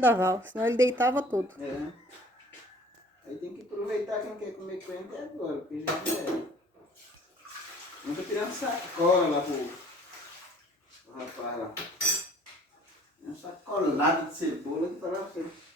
Vendaval, senão ele deitava todo. É. Aí tem que aproveitar quem quer comer coentro é agora, porque já é. Nunca tirando sacola lá pro rapaz lá. Uma sacolada de cebola que falar pra você.